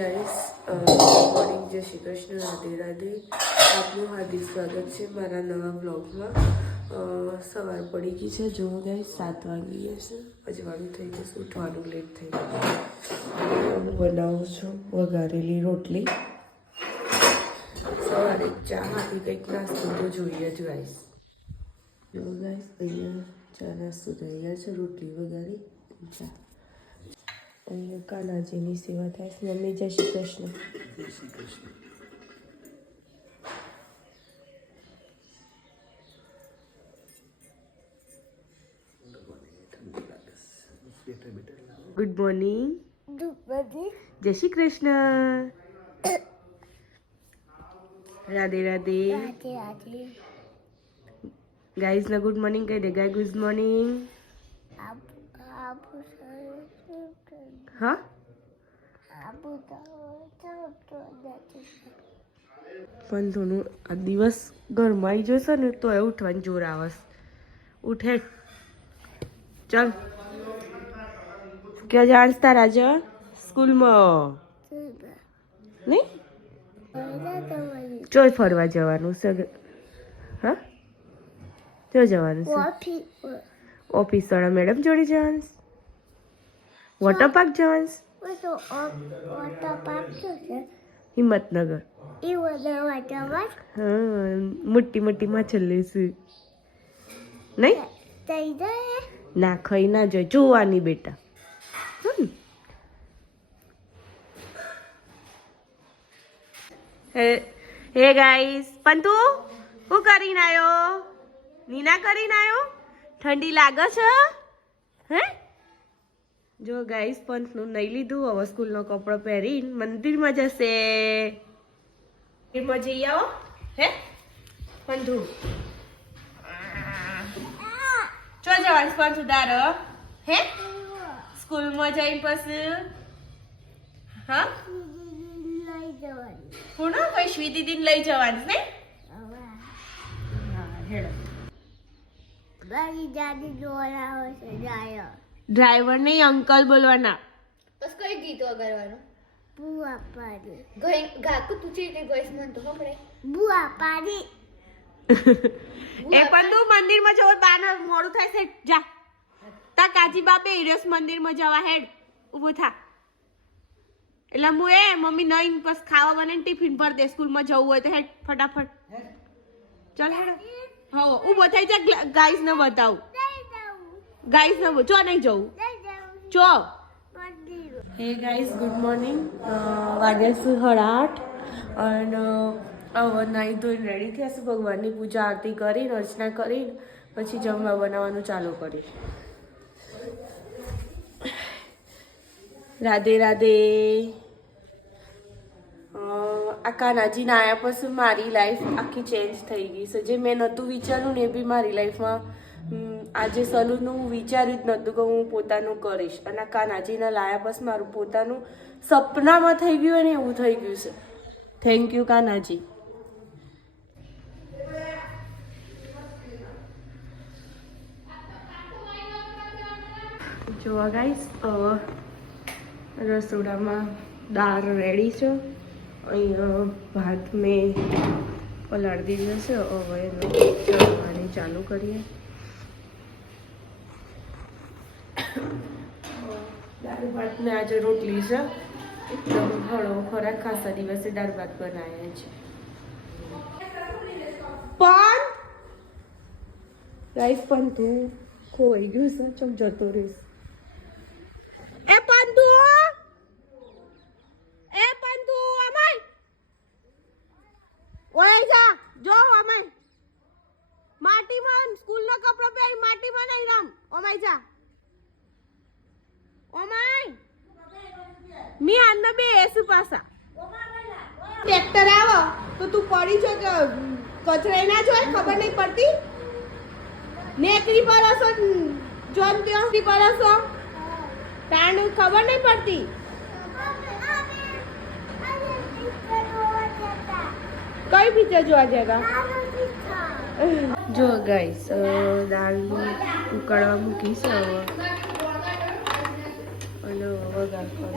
Guys good morning, જય શ્રી કૃષ્ણ, રાધે રાધે. આપનું હાર્દિક સ્વાગત છે મારા નવા બ્લોગમાં. સવાર પડી ગઈ છે, જો ગાઈસ 7 વાગી ગયા છે. અજવાળું થઈ જશે, ઉઠવાનું લેટ થઈ ગયું. હું બનાવું છું વઘારેલી રોટલી. સવારે ચા હતી, કંઈક નાસ્તો તો જોઈએ જ ગાઈસ. જો ગાઈસ અહીંયા ચા નાસ્તો તૈયાર છે, રોટલી વઘારી ચા. અહીંયા કાનાજીની સેવા થાય છે. મમ્મી જય શ્રી કૃષ્ણ. જય શ્રી કૃષ્ણ. Good morning. જય શ્રી કૃષ્ણ. રાધે રાધે. ગાઈઝ ને ગુડ મોર્નિંગ કહી દે. ગાય ગુડ મોર્નિંગ. હા પણ થોડું આ દિવસ ઘરમાં આવી જશે ને તો એ ઉઠવાની જોર આવશે. ઉઠે ચાલ. ક્યાં જાણ તારા જ સ્કૂલમાં નહીં? ચોય ફરવા જવાનું છે. હા ચો જવાનું છે? ઓફિસ વાળા મેડમ જોડે જવાનું? વોટર પાર્ક જવાનું? હિંમતનગર. હા મોટી મોટી માછલ લેશું નહીં? ના ખાઈ ના જાય, જોવાની બેટા. હે ગાઈસ, પણ તું શું કરીને આવ્યો? નીના કરીને આવ્યો? ઠંડી લાગે છે? હે જો ગાઈસ, પંથનું નહીં લીધું. હવે સ્કૂલનો કપડો પહેરીને મંદિરમાં જશે. મંદિરમાં જઈ આવો. હે પંથુ ચો જવાનું? પંથુ દાર હે સ્કૂલમાં જઈને પછી હા કોણ વૈશ્વી દીદીને લઈ જવાનું ને? ડ્રાઈવર નહીં, અંકલ બોલવાના. બસ કઈ ગીતો વગાડવાનું? બુઆ પાડી ગઈ ગાકુ તું ચીતે ગઈસ મન તો ખબરે બુઆ પાડી. એ પણ તું મંદિરમાં જવો, બાના મોડું થાય છે. જા તા કાજી બાપે હિરસ મંદિરમાં જવા. હેડ ઊભો થા. એટલે હું એ મમ્મી નહીં બસ ખાવા બનાવીને ટિફિન ભર દે. સ્કૂલમાં જવું હોય તો હેડ ફટાફટ ચાલ. હેડ હા ઊભો થઈ જા. ગાઈસ ને બતાવું. ગાઈસ ને ચો નહીં જવું ચો. હે ગાઈસ ગુડ મોર્નિંગ. વાગ્યા છે 8:30 અને હવે નાહી ધોઈને રેડી થયા છે. ભગવાનની પૂજા આરતી કરીને અર્ચના કરીને પછી જમવા બનાવવાનું ચાલુ કરી. રાધે રાધે. આ કાનાજીને આવ્યા પછી મારી લાઈફ આખી ચેન્જ થઈ ગઈ છે. જે મેં નહોતું વિચાર્યું ને એ બી મારી લાઈફમાં આજે સલૂનનું હું વિચાર્યું જ નહોતું કે હું પોતાનું કરીશ. અને આ કાનાજીના લાયા પછી મારું પોતાનું સપનામાં થઈ ગયું ને એવું થઈ ગયું છે. Thank you Kanaji. જોવા ગાઈસ રસોડામાં દાળ રેડી છે. અહીંયા ભાત મેં પલાળી દીધો છે. હવે એનો ચડવાની ચાલુ કરીએ. દાળ ભાત ને આજે રોટલી છે. એકદમ હળવો ખોરાક. ખાસા દિવસે દાળ ભાત બનાવ્યા છે. પણ ગાઈસ પણ તું ખોઈ ગયું છે. ચમ જતો રહીશ. એ પંતુ અમાય ઓય જા જો અમાય માટીમાં સ્કૂલનો કપડો પહેરી માટીમાં નહીં રમ. ઓમાય જા ઓમાય મી આන්න બે એસુ પાસા ટ્રેક્ટર આવો તો તું પડી છો તો કચરાઈ ના જોય ખબર નહીં પડતી. નેકરી પરસો જોન ત્યોથી પરસો તાણું ખબર નહીં પડતી. કઈ પિક્ચર જોવા જતા? જો ગાઈસ દાળ ઉકળવા મૂકી છે હવે અને વઘાર કરો.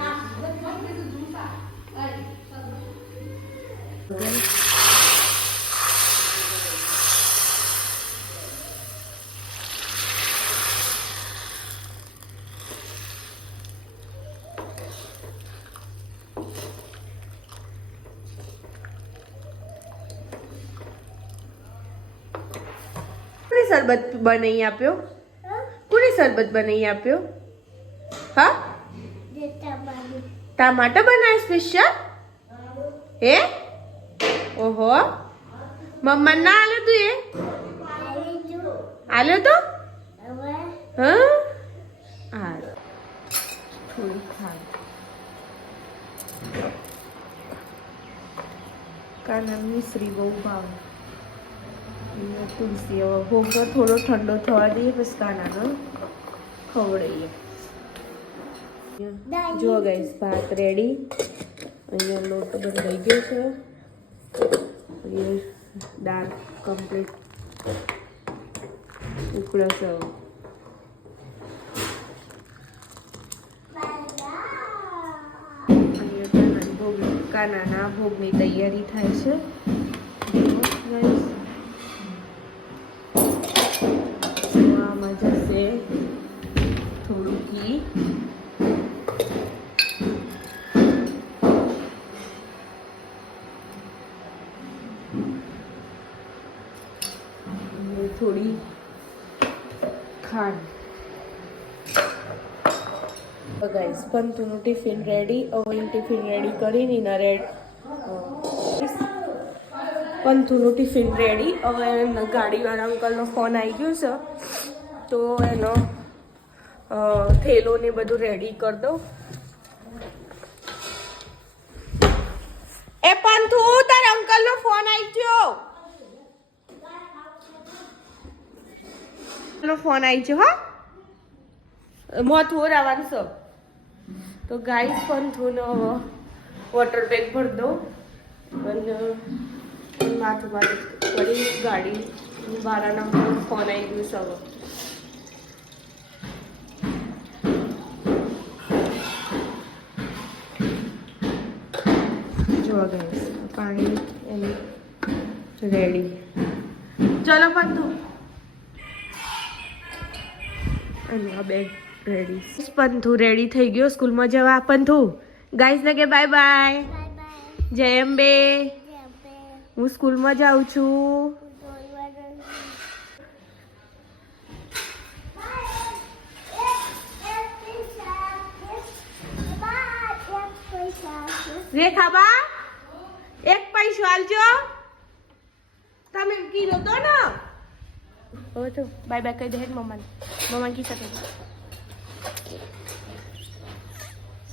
કોને શરબત બનાવી આપ્યો? કોને શરબત બનાવી આપ્યો? હા, તા માટે બનાવે સ્પેશિયલ? હે? ઓહો, મમ્મા ના આલ્યો તું? એ આલ્યો તો? હા, થોડું ખાવ. કાના મિશ્રી બહુ ભાવે. તુલસી હવે ભોગ થોડો ઠંડો થવા દઈએ પછી કાનાનો ખવડાવીએ. જો ગાઈસ ભાત રેડી. અહીંયા લોટ બંધાઈ ગયો છે. અહીંયા દાળ કમ્પ્લીટ ઉકળે છે. કાનાના ભોગની તૈયારી થાય છે. આમાં જશે થોડું ઘી. થોડી ખાંડ. ગાઈસ પંતુનું ટિફિન રેડી. હવે ટિફિન રેડી કરીને પંતુનું ટિફિન રેડી. હવે ગાડીવાળા અંકલનો ફોન આવી ગયો છે તો એનો થેલો ને બધું રેડી કરી દો. એ પંતુ, તારા અંકલનો ફોન આવી ગયો. ફોન આવી ગયો. હા, મોથું આવવાનું છે તો ગાઈસ પંતુનો વોટર બેગ ભરી દો. અને માથું કરી ગાડી બારાના ફોન આવી ગયું છે. હવે જો ગાઈસ પાણી એની રેડી. ચલો પંતુ, અને આ બેગ રેડી. પંતુ રેડી થઈ ગયો સ્કૂલમાં જવા. પંતુ ગાઈસ ને કે બાય બાય. જય અંબે. હું સ્કૂલમાં જાઉં છું. રેખાબા એક પૈસો આલજો. તમે કીધો તો ને. હવે તો બાય બાય કહી દે મમ્માને. મમ્મા કી શકે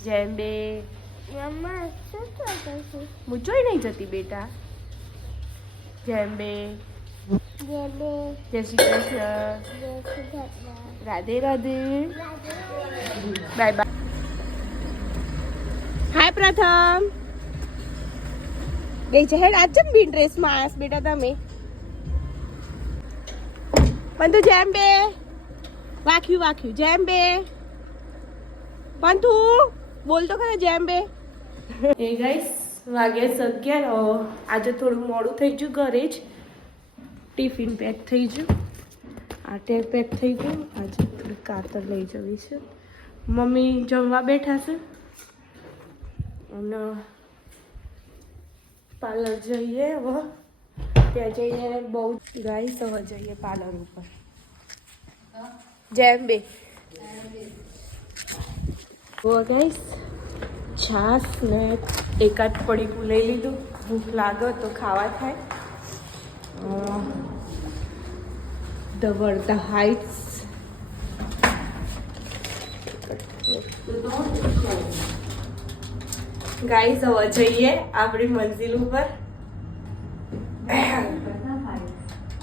જય અંબે. મમ્મા શું કરતો છે? હું જોઈ નહીં જતી બેટા. જય અંબે. જય બે. જય શ્રી કૃષ્ણ. જય Shri Krishna. Radhe Radhe. Bye bye. Hi Pratham. ગઈ છે હેડ. આજ બી ડ્રેસમાં આવ્યા બેટા તમે. પણ તું જેમ બે વાખ્યું જેમ બે. પણ તું બોલ તો ખરા જેમ બે. એ ગાઈસ વાગે 11. આજે થોડું મોડું થઈ ગયું. ઘરે જ ટિફિન પેક થઈ ગયું. આ ટેર પેક થઈ ગયું. આજે થોડી કાતર લઈ જવી છે. મમ્મી જમવા બેઠા છે. અને પાર્લર જઈએ. હવે ત્યાં જઈને બહુ ગાઈસ હવે જઈએ પાર્લર ઉપર. જેમ બે ગાઈસ છાસ ને એકાદ પડીકું લઈ લીધું. ભૂખ લાગે તો ખાવા થાય. The Wardha heights. ગાઈસ હવે જઈએ આપણી મંઝિલ ઉપર.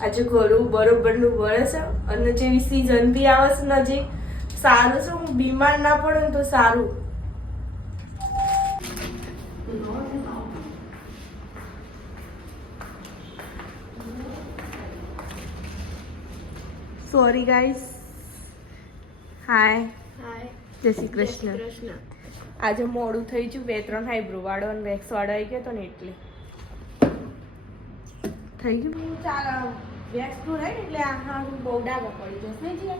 આજે ઘરું બરોબરનું વળે છે. અને જેવી સિઝન બી આવે છે નજીક. સારું છે હું બીમાર ના પડે ને તો સારું. Sorry guys. હાય. જય શ્રી કૃષ્ણ. આજે મોડું થઈ ગયું 2-3 આઈબ્રો વાળો અને વેક્સ વાળો આવી ગયો તો ને એટલે થઈ ગયું ચાલ વેક્સ નું રહે ને એટલે આ હારું બહુ ડાઘો પડી જશે જી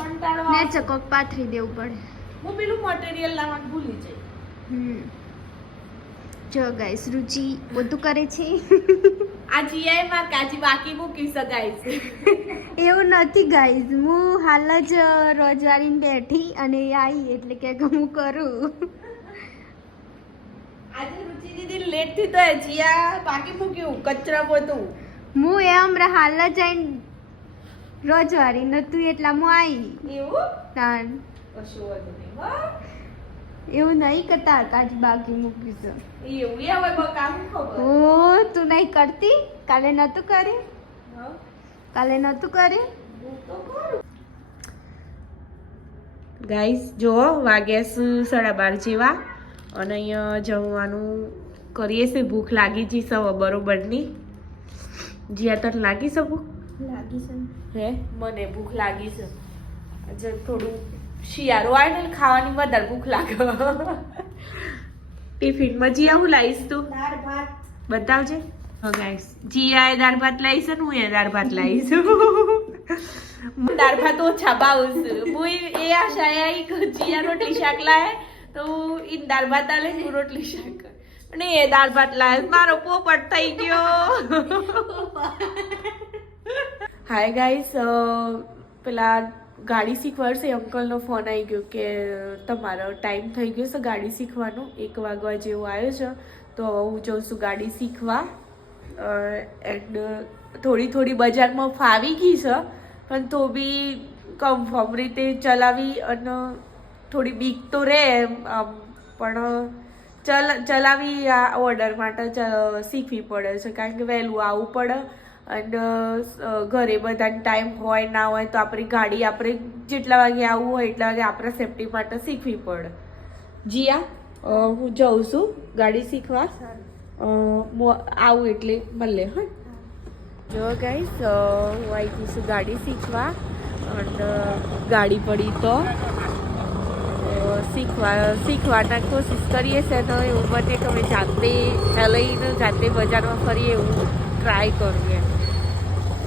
કંટાળો ને ચકોક પાથરી દેવું પડે. હું પેલું મટીરિયલ લાવવાનું ભૂલી જઈ. જો ગાઈસ રુચિ બધું કરે છે. આ જીઆઈ માર કાજી બાકી મૂકી શકાય છે. એવું નથી ગાઈસ, હું હાલ જ રોજવારીને બેઠી અને આવી એટલે કે હું કરું. આજે રુચિ દીદી લેટ થી તો જીયા બાકી મૂક્યું કચરા પોતું. હું એમ હાલ જ આવીને રોજવારી નતું એટલા હું આવી. એવું તાન કશું હતું નહીં હો. એવું નહીં કરતા હતા જ બાકી મૂકી છે. એવું એ હવે કામ ખબર. ઓ તું નહીં કરતી? કાલે નતું કરે? હા કાલે નતું કરે? ગાઈસ જો વાગ્યા 12:30 જેવા અને અહીંયા જમવાનું કરીએ છે. ભૂખ લાગી જી સવ બરોબરની. જીયા તને લાગી છે ભૂખ? લાગી છે. હે મને ભૂખ લાગી છે. આજે થોડું શિયાળો આવે ને ખાવાની વધારે ભૂખ લાગે. ટિફિનમાં જીયા હું લાવીશ તું? દાળ ભાત. બતાવજે. હા ગાઈસ જીયાએ દાળ ભાત લાવીશ ને હું એ દાળ ભાત લાવીશ. દાળ ભાત ઓછા ભાવ છે. હું એ આશાએ આવી કે જીયા રોટલી શાક લાવે તો ઈ દાળ ભાત આલે હું રોટલી શાક અને એ દાળ ભાત લાવે. મારો પોપટ થઈ ગયો. હાય ગાઈસ પેલા ગાડી શીખવાડશે અંકલનો ફોન આવી ગયો કે તમારો ટાઈમ થઈ ગયો છે ગાડી શીખવાનો. 1 વાગવા જેવો આવ્યો છે તો હું જાઉં છું ગાડી શીખવા. એન્ડ થોડી બજારમાં ફાવી ગઈ છે પણ તો બી કન્ફર્મ રીતે ચલાવી અને થોડી બીક તો રહે પણ ચલાવી આ ઓર્ડર માટે શીખવી પડે છે કારણ કે વહેલું આવવું પડે અને ઘરે બધાને ટાઈમ હોય ના હોય તો આપણી ગાડી આપણે જેટલા વાગે આવવું હોય એટલા વાગે આપણે સેફટી માટે શીખવી પડે. જીયા હું જાઉં છું ગાડી શીખવા. આવું એટલે મળે. હા જો ગાઈસ હું આવી ગઈ છું ગાડી શીખવા અને ગાડી પડી તો શીખવાના કોશિશ કરીએ છીએ તો એવું બને કે અમે જાતે લઈને જાતે બજારમાં ફરીએ એવું ટ્રાય કરું એમ.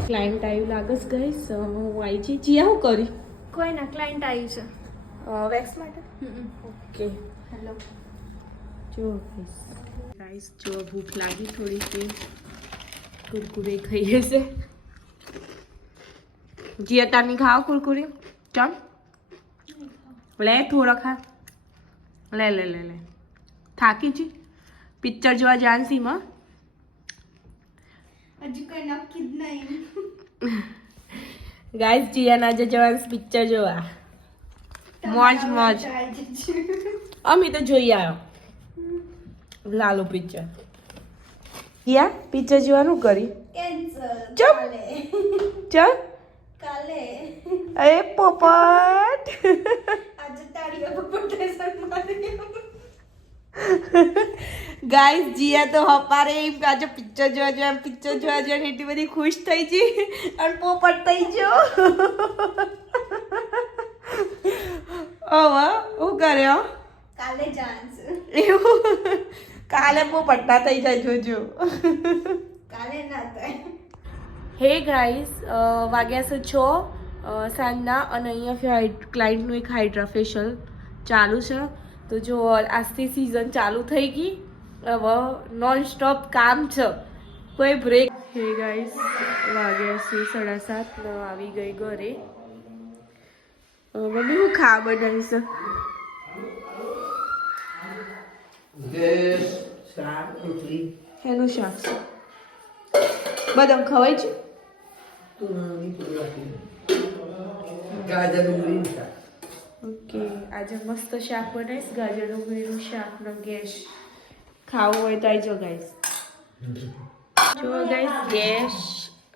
ક્લાયન્ટ આવ્યું લાગે છે ગાઈસ. હું આવી છી. જીયા શું કરી? કોઈ ના ક્લાયન્ટ આવ્યું છે. વેક્સ માટે. Okay hello. જો ગાઈસ જો ભૂખ લાગી થોડી કે કુરકુરે ખાઈએ છે. જીયા તારની ખાઓ કુરકુરે? ચાલ લે થોડા ખા. લે થાકી જી પિક્ચર જોવા જાનસીમાં. હજુ કઈ નક્કી જ નહીં. ગાઈસ જીયાના આજે જવાનું પિક્ચર જોવા. મોજ અમે તો જોઈ આવ્યો લાલો પિક્ચર. જીયા પિક્ચર જોવાનું કરી ચમ કાલે અરે પોપટ. આજે તારી ગાઈસ જીયા તો હપારે આજે પિક્ચર જોવા એટલી બધી ખુશ થઈ ગઈ અને પોપટ થઈ ગયો. હું કર્યો કાલે જાન્સ એવું કાલે પોપટ ના થઈ જાય જોજો. કાલે ના થાય. હે ગાઈસ વાગ્યા છે 6 સાંજના અને અહીંયા ક્લાયન્ટનું એક હાઇડ્રા ફેશિયલ ચાલુ છે. તો જો આજથી સિઝન ચાલુ થઈ ગઈ. હવે નોન સ્ટોપ કામ છે કોઈ બ્રેક. હે ગાઈસ વાગ્યા છે 7:30 ને આવી ગઈ ઘરે. મમ્મી હું ખાવા બનાવીશ? એનું શાક છે. બદામ ખવાય છે? ઓકે આજે મસ્ત શાક બનાવીશ. ગાજર ડુંગળીનું શાક નો ગેસ ખાવું હોય તો આવી જાઓ ગાઈસ. જો ગાઈસ ગેસ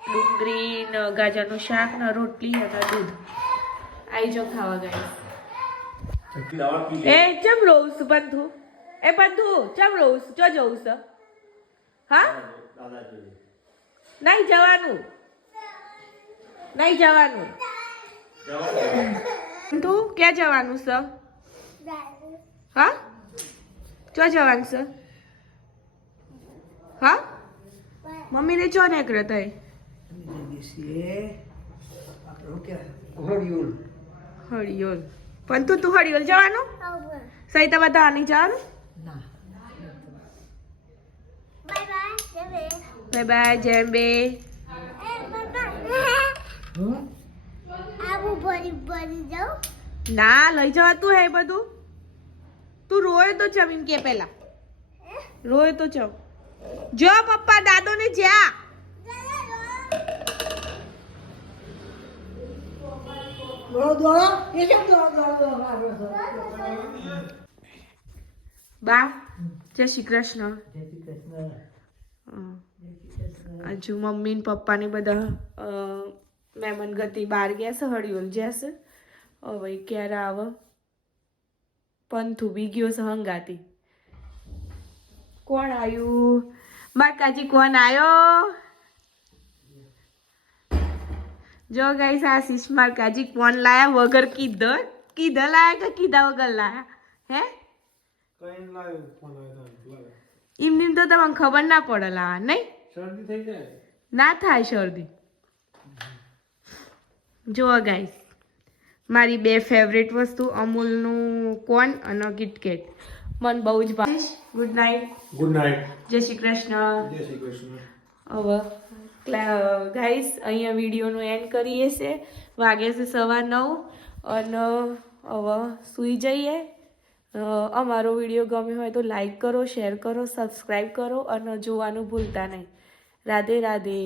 ડુંગળી ને ગાજરનું શાક ને રોટલી અને દૂધ. આવી જાઓ ખાવા ગાઈસ. એ ચમ રોઉં છું બંધુ? એ બંધુ ચમ રોઉં છું? જો જવું છે? હા નહીં જવાનું. તું ક્યાં જવાનું છે? હા ચો જવાનું છે હા મમ્મીને ચો નીકળે તઈ હળિયોલ પણ તું હળિયોલ જવાનું સહિતા બધા નહીં જવાનું બાય બાય જેમ બે ના લઈ જવાતું હે બધું તું રોય તો ચમ એમ કે પેલા રોય તો ચમ જો પપ્પા દાદો ને જ્યાં બા જય શ્રી કૃષ્ણ હજુ મમ્મી ને પપ્પા ને બધા મહેમાન ગતિ બહાર ગયા છે હળિયોલ જશે હવે ક્યારે આવે પંથુ બી ગયો છે હંગાતી કોણ આવ્યું બાકાજી કોણ આવ્યો જો ગાઈસ આશીષ મારકાજી કોણ લાયા વગર કીધા લાયા કે કીધા વગર લાયા હે એમની તો તમને ખબર ના પડે લાવા નહીં શરદી થઈ જાય ના થાય શરદી જો ગાઈસ મારી બે ફેવરેટ વસ્તુ અમૂલનું કોન અને કિટકેટ મને બહુ જ ભાવે ગુડ નાઇટ જય શ્રી કૃષ્ણ હવે ગાઈસ અહીંયા વિડીયોનો એન્ડ કરીએ છે વાગે છે 9:15 અને હવે સૂઈ જઈએ અમારો વિડીયો ગમ્યો હોય તો લાઈક કરો શેર કરો સબસ્ક્રાઈબ કરો અને જોવાનું ભૂલતા નહીં રાધે રાધે